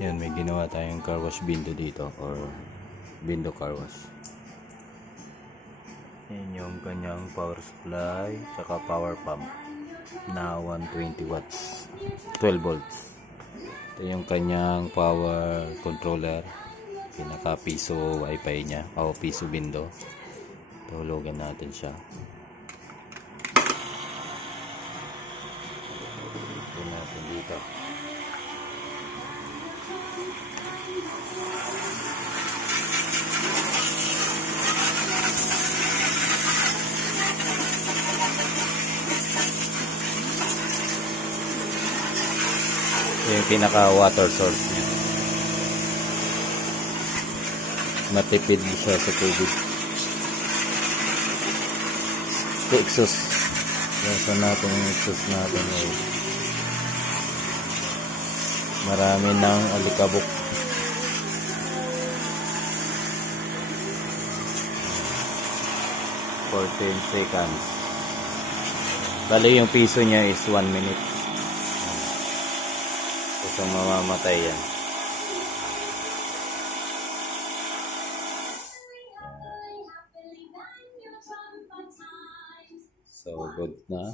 Yan, may ginawa tayong car wash window dito, or window car wash. Yan yung kanyang power supply tsaka power pump na 120 watts 12 volts. Ito yung kanyang power controller, pinaka piso wifi nya o piso window. Tuhulugan natin siya. Ito natin dito. Yung pinaka water source niya, matipid siya sa tubig. Ito exhaust, nasa natin yung exhaust natin ngayon. Marami ng alikabok. For 10 seconds. Bali yung piso niya is 1 minute. So mamamatay yan. So good na.